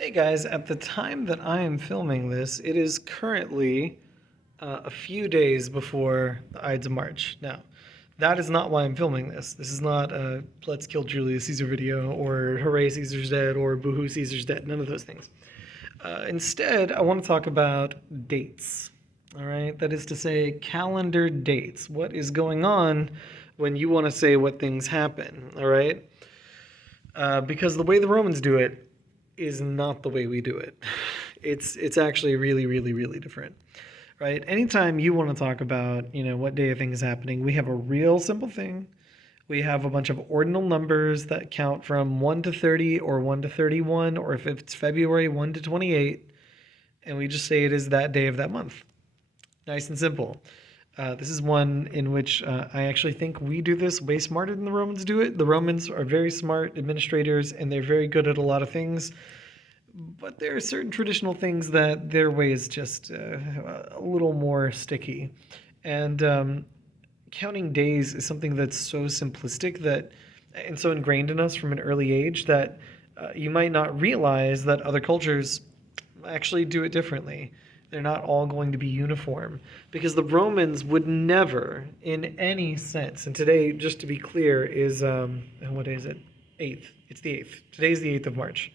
Hey guys, at the time that I am filming this, it is currently a few days before the Ides of March. Now, that is not why I'm filming this. This is not a Let's Kill Julius Caesar video, or Hooray Caesar's Dead, or Boohoo Caesar's Dead, none of those things. Instead, I want to talk about dates. All right, that is to say, calendar dates. What is going on when you want to say what things happen? All right, because the way the Romans do it is not the way we do it. It's actually really, really, really different, right? Anytime you want to talk about, what day a thing is happening, we have a real simple thing. We have a bunch of ordinal numbers that count from 1 to 30 or 1 to 31, or if it's February, 1 to 28, and we just say it is that day of that month. Nice and simple. This is one in which I actually think we do this way smarter than the Romans do it. The Romans are very smart administrators and they're very good at a lot of things. But there are certain traditional things that their way is just a little more sticky. And counting days is something that's so simplistic that, and so ingrained in us from an early age that you might not realize that other cultures actually do it differently. They're not all going to be uniform because the Romans would never, in any sense, and today, just to be clear, is what is it? 8th. It's the 8th. Today's the 8th of March.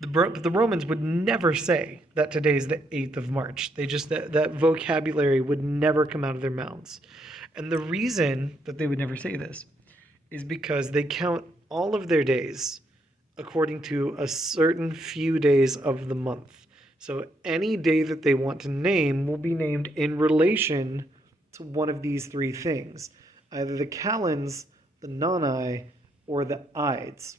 The Romans would never say that today's the 8th of March. They just, that vocabulary would never come out of their mouths. And the reason that they would never say this is because they count all of their days according to a certain few days of the month. So any day that they want to name will be named in relation to one of these three things, either the calends, the noni, or the ides.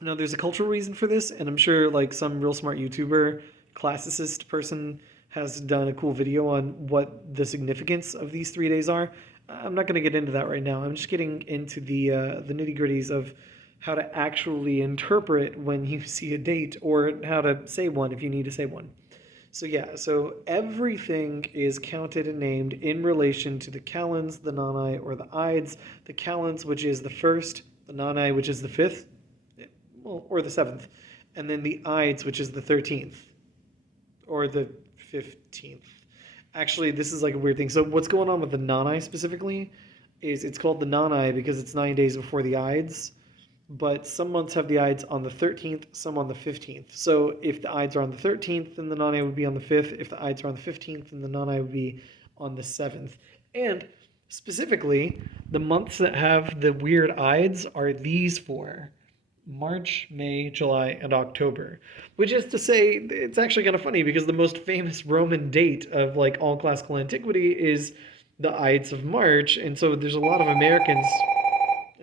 Now, there's a cultural reason for this, and I'm sure like some real smart YouTuber, classicist person has done a cool video on what the significance of these 3 days are. I'm not going to get into that right now. I'm just getting into the nitty gritties of how to actually interpret when you see a date, or how to say one if you need to say one. So yeah, so everything is counted and named in relation to the calends, the noni, or the ides. The calends, which is the first, the noni, which is the fifth, well, or the seventh, and then the ides, which is the 13th, or the 15th. Actually, this is like a weird thing. So what's going on with the noni specifically is it's called the noni because it's 9 days before the ides, but some months have the ides on the 13th, some on the 15th. So if the ides are on the 13th, then the noni would be on the 5th. If the ides are on the 15th, then the noni would be on the 7th. And specifically, the months that have the weird ides are these four: March, May, July, and October. Which is to say, it's actually kind of funny because the most famous Roman date of like all classical antiquity is the Ides of March, and so there's a lot of Americans.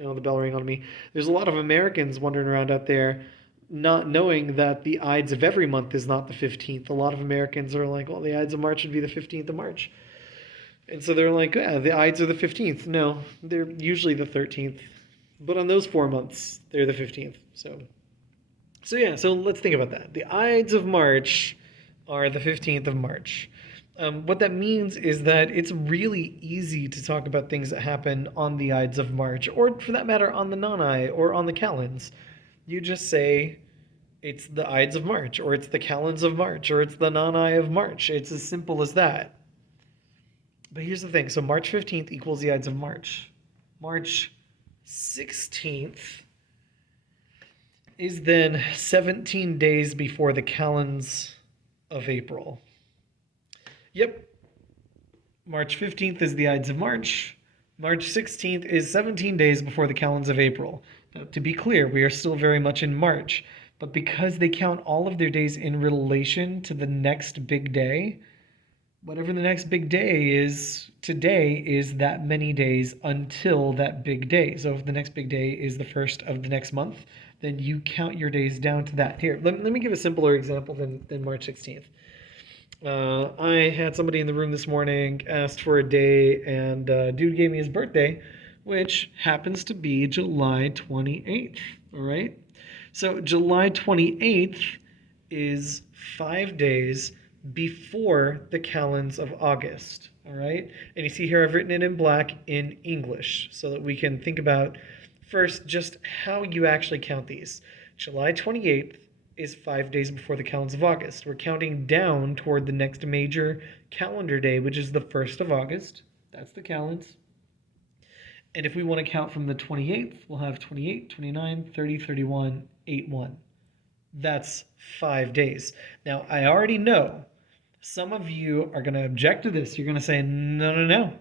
Oh, the bell rang on me. There's a lot of Americans wandering around out there not knowing that the Ides of every month is not the 15th. A lot of Americans are like, well, the Ides of March would be the 15th of March. And so they're like, yeah, the Ides are the 15th. No, they're usually the 13th. But on those 4 months, they're the 15th. So yeah, so let's think about that. The Ides of March are the 15th of March. What that means is that it's really easy to talk about things that happen on the Ides of March, or for that matter, on the noni or on the calends. You just say it's the Ides of March, or it's the calends of March, or it's the noni of March. It's as simple as that. But here's the thing. So March 15th equals the Ides of March. March 16th is then 17 days before the calends of April. Yep. March 15th is the Ides of March. March 16th is 17 days before the calends of April. Now, to be clear, we are still very much in March, but because they count all of their days in relation to the next big day, whatever the next big day is, today is that many days until that big day. So if the next big day is the first of the next month, then you count your days down to that. Here, let me give a simpler example than March 16th. I had somebody in the room this morning, asked for a day, and dude gave me his birthday, which happens to be July 28th. All right? So July 28th is 5 days before the calends of August. All right? And you see here I've written it in black in English so that we can think about first just how you actually count these. July 28th is 5 days before the calends of August. We're counting down toward the next major calendar day, which is the 1st of August. That's the calends. And if we want to count from the 28th, we'll have 28, 29, 30, 31, 8, 1. That's 5 days. Now, I already know some of you are going to object to this. You're going to say, no, no, no.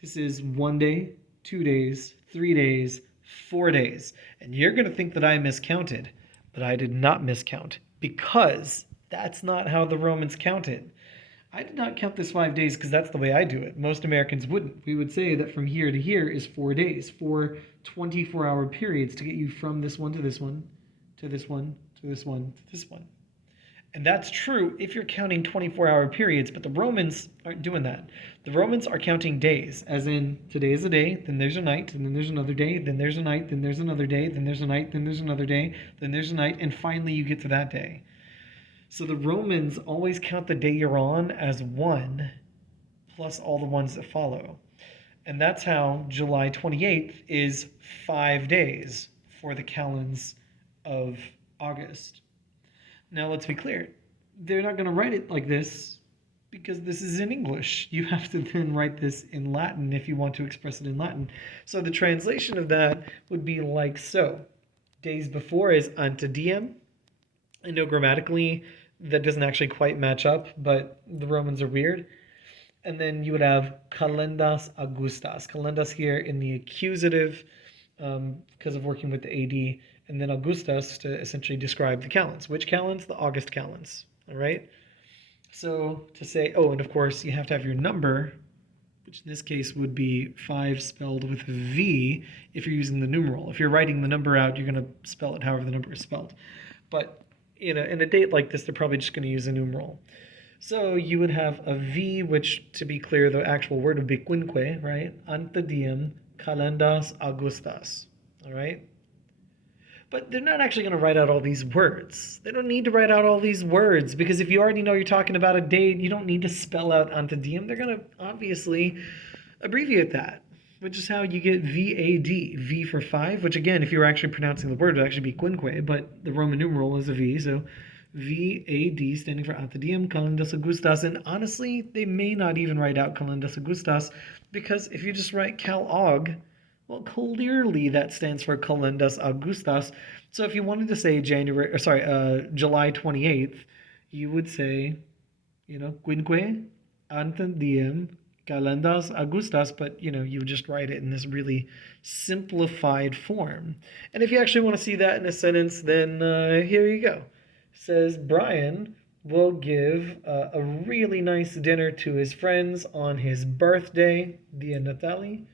This is 1 day, 2 days, 3 days, 4 days. And you're going to think that I miscounted. But I did not miscount, because that's not how the Romans counted. I did not count this 5 days because that's the way I do it. Most Americans wouldn't. We would say that from here to here is 4 days, 4 24-hour periods to get you from this one to this one, to this one, to this one, to this one. And that's true if you're counting 24-hour periods, but the Romans aren't doing that. The Romans are counting days, as in today is a day, then there's a night, and then there's another day, then there's a night, then there's another day, then there's a night, then there's another day, then there's a night, and finally you get to that day. So the Romans always count the day you're on as one, plus all the ones that follow. And that's how July 28th is 5 days for the calends of August. Now, let's be clear. They're not going to write it like this because this is in English. You have to then write this in Latin if you want to express it in Latin. So the translation of that would be like so. Days before is ante diem. I know grammatically that doesn't actually quite match up, but the Romans are weird. And then you would have calendas Augustas. Calendas here in the accusative because of working with the AD, and then Augustus to essentially describe the calends. Which calends? The August calends, all right? So to say, oh, and of course you have to have your number, which in this case would be 5 spelled with a V if you're using the numeral. If you're writing the number out, you're going to spell it however the number is spelled. But in a date like this, they're probably just going to use a numeral. So you would have a V, which, to be clear, the actual word would be quinque, right? Ante diem calendas Augustas, all right? But they're not actually going to write out all these words. They don't need to write out all these words, because if you already know you're talking about a date, you don't need to spell out ante diem. They're going to obviously abbreviate that, which is how you get VAD, V for 5, which again, if you were actually pronouncing the word, would actually be quinque, but the Roman numeral is a V, so VAD standing for ante diem calendas Augustas. And honestly, they may not even write out calendas Augustas, because if you just write cal-aug, well, clearly that stands for calendas Augustas. So if you wanted to say July 28th, you would say, quinque ante diem calendas Augustas, but you would just write it in this really simplified form. And if you actually want to see that in a sentence, then here you go. It says Brian will give a really nice dinner to his friends on his birthday, Dia Natali,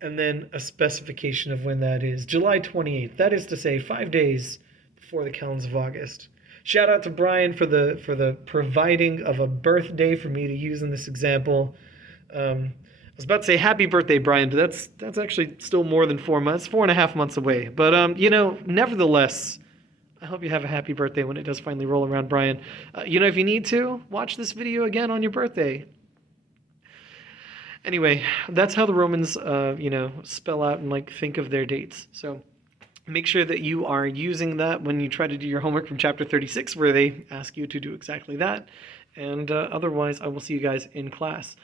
and then a specification of when that is. July 28th. That is to say, 5 days before the calends of August. Shout out to Brian for the providing of a birthday for me to use in this example. I was about to say happy birthday, Brian, but that's actually still more than 4 months, 4.5 months away. But nevertheless, I hope you have a happy birthday when it does finally roll around, Brian. If you need to, watch this video again on your birthday. Anyway, that's how the Romans, spell out and think of their dates. So make sure that you are using that when you try to do your homework from chapter 36, where they ask you to do exactly that. And otherwise, I will see you guys in class.